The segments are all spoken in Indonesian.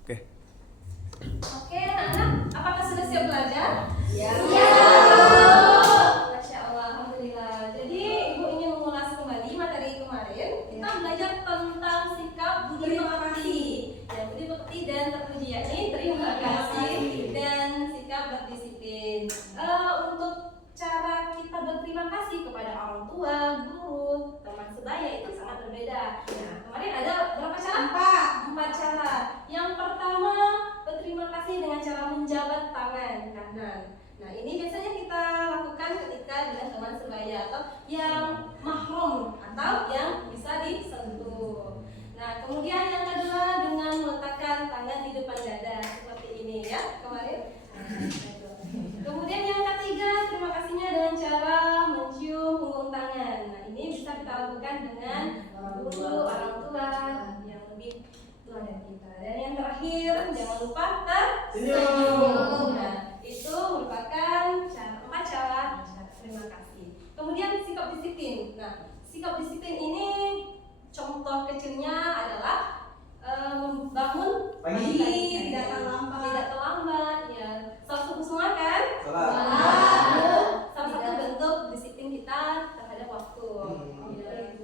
Oke. Oke, anak-anak, apakah sudah siap belajar? Ya. Masya Allah, Alhamdulillah. Jadi Ibu ingin mengulas kembali materi kemarin. Kita belajar tentang sikap budi pekerti. Ya, budi pekerti dan terpuji, yakni terima kasih dan sikap berdisiplin. Untuk cara kita berterima kasih kepada orang tua, guru, teman sebaya itu sangat berbeda. Nah, kemarin ada berapa cara? Empat cara. Yang pertama, berterima kasih dengan cara menjabat tangan kanan. Nah, ini biasanya kita lakukan ketika dengan teman sebaya atau yang mahrum atau yang bisa disentuh. Nah, kemudian yang kedua dengan meletakkan tangan di depan dada seperti ini ya kemarin. Kemudian yang ketiga, terima kasihnya dengan cara mencium punggung tangan. Nah, ini bisa kita lakukan dengan guru, orang tua yang lebih tua dari kita. Dan yang terakhir, jangan lupa tersenyum. Nah, itu merupakan empat cara terima kasih. Kemudian sikap disiplin. Nah, sikap disiplin ini contoh kecilnya adalah bangun pagi, tidak terlambat, ya. Salah satu semua kan? Salah satu bentuk disiplin kita terhadap waktu.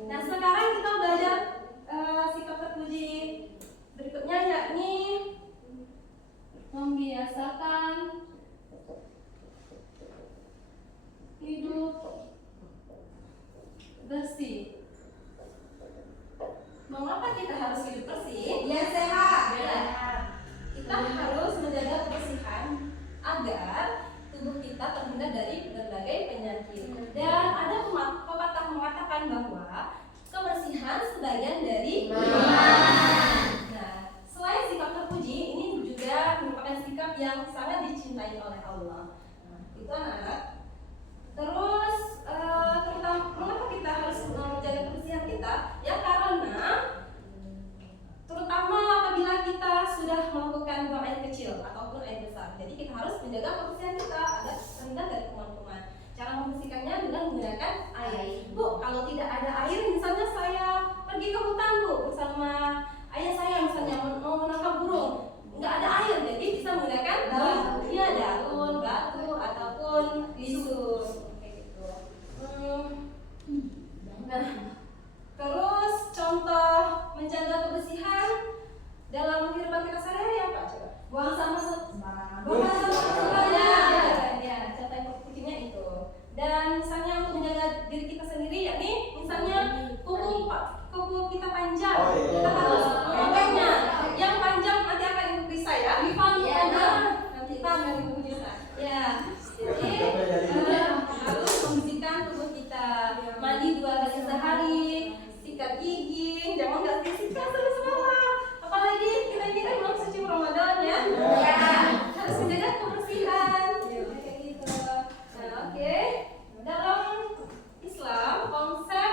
Nah, sekarang kita belajar sikap terpuji berikutnya, yakni membiasakan hidup bersih. Mengapa kita harus hidup bersih? Biar sehat. Kita harus menjaga kebersihan agar tubuh kita terhindar dari berbagai penyakit. Dan ada pepatah mengatakan bahwa kebersihan sebagian dari iman. Nah, selain sikap terpuji, ini juga merupakan sikap yang sangat dicintai oleh Allah. Nah, itu anak-anak. Terus terutama mengapa kita harus menjaga kebersihan kita? Ya karena terutama apabila kita sudah melakukan buang air kecil ataupun air besar. Jadi kita harus menjaga kebersihan kita agar terhindar dari kuman-kuman. Cara membersihkannya dengan menggunakan air. Bu, kalau tidak ada air, misalnya saya pergi ke hutan, Bu, bersama ayah saya misalnya mau menangkap burung, nggak ada air, jadi bisa menggunakan daun, batu ataupun tisu. Nah, terus contoh menjaga kebersihan dalam kehidupan kita sehari-hari apa coba? Buang sampah sembarangan. Ya, contoh yang kecilnya itu. Dan misalnya untuk menjaga diri kita sendiri, yakni misalnya kuku kita panjang, kita harus memotongnya. Yang panjang nanti akan ibu periksa ya. Nanti kita akan ibu periksa. Ya, jadi harus membersihkan tubuh kita. Mandi 2 kali sehari, sikat gigi, jangan nggak sikat semua. Apalagi kita ini kan belum suci Ramadan ya. Harus menjaga kebersihan. Kayak gitu. Nah, oke. Dalam Islam, konsep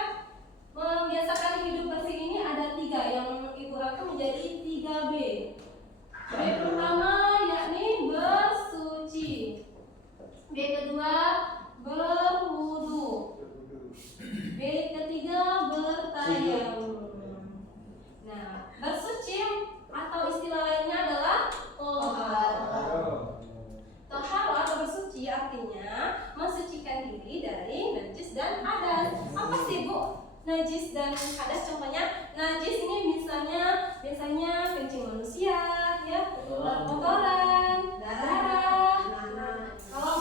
membiasakan hidup bersih ini ada 3 yang ibu rangkum menjadi 3B. B pertama yakni bersuci. B kedua berwudu. B ketiga bertayamum. Nah, bersuci atau istilah lainnya adalah tohar. Tohar atau bersuci artinya mensucikan diri dari najis dan hadas. Apa sih Bu najis dan hadas? Contohnya najis ini biasanya kencing manusia, ya, kotoran, darah, kalau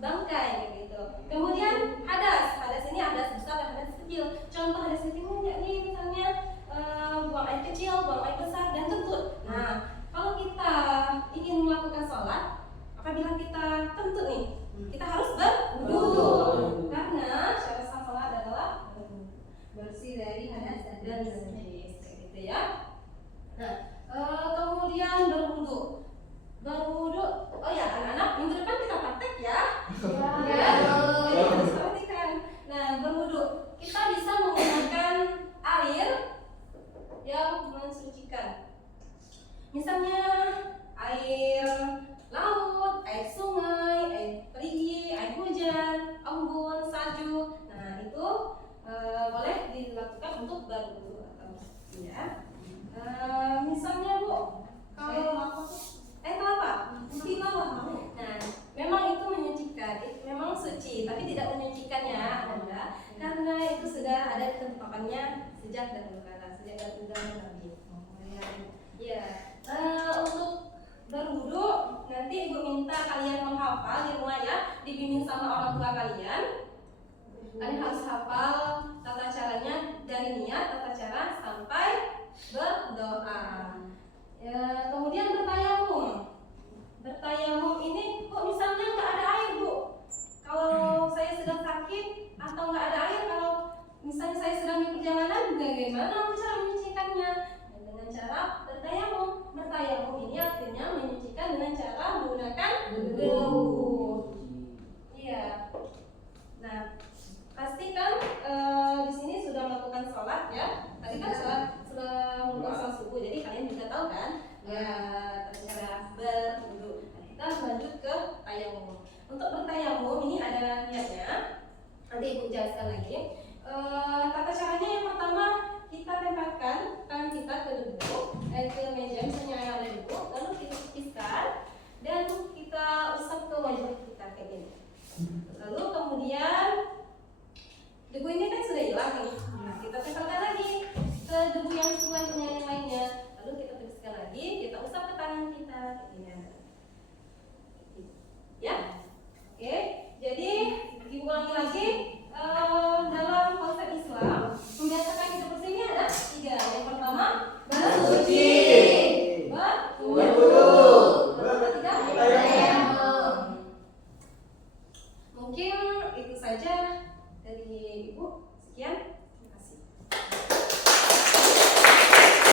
bangkai gitu. Kemudian hadas ini hadas besar dan hadas kecil. Contoh hadas kecilnya yakni misalnya buang air kecil, buang air besar dan kentut. Nah, kalau kita ingin melakukan sholat, apabila kita kentut nih, kita harus berwudu karena syarat sah sholat adalah bersih dari hadas dan najis, kayak gitu ya. Nah, kemudian berwudu. Oh ya, anak-anak, minggu depan kita praktek ya. Jadi harus perhatikan. Nah, berwudu kita bisa menggunakan air yang mensucikan. Misalnya air laut, air sungai, air perigi, air hujan, embun, salju. Nah, itu boleh dilakukan untuk berwudu. Ya. Misalnya Bu, sejak dahulu kala, sejak zaman Nabi. Ya, untuk berwudu nanti ibu minta kalian menghafal di rumah ya, dibimbing sama orang tua kalian. Kalian harus hafal tata caranya dari niat, tata cara sampai berdoa. Ya, kemudian bertayamum. Bertayamum ini kok misalnya nggak ada air bu? Kalau saya sedang sakit atau nggak ada air, kalau misalnya saya sedang di perjalanan, bagaimana cara menyucikannya? Dengan cara bertayamum. Bertayamum ini artinya menyucikan dengan cara menggunakan debu. Iya. Nah, pastikan di sini sudah melakukan sholat ya. Tadi kan sudah melakukan sholat subuh, jadi kalian juga tahu kan ya cara berwudu. Nah, kita lanjut ke tayamum. Untuk bertayamum ini ada niatnya. Nanti ibu jelaskan lagi. Tata caranya yang pertama, kita tempatkan tangan kita ke debu, ke meja misalnya yang ada debu, lalu kita tipiskan dan kita usap ke wajah kita kayak gini. Lalu kemudian debu ini kan sudah hilang nih. Nah, kita tempelkan lagi ke debu yang selanjutnya yang lainnya. Lalu kita tipiskan lagi, kita usap ke tangan kita kayak gini.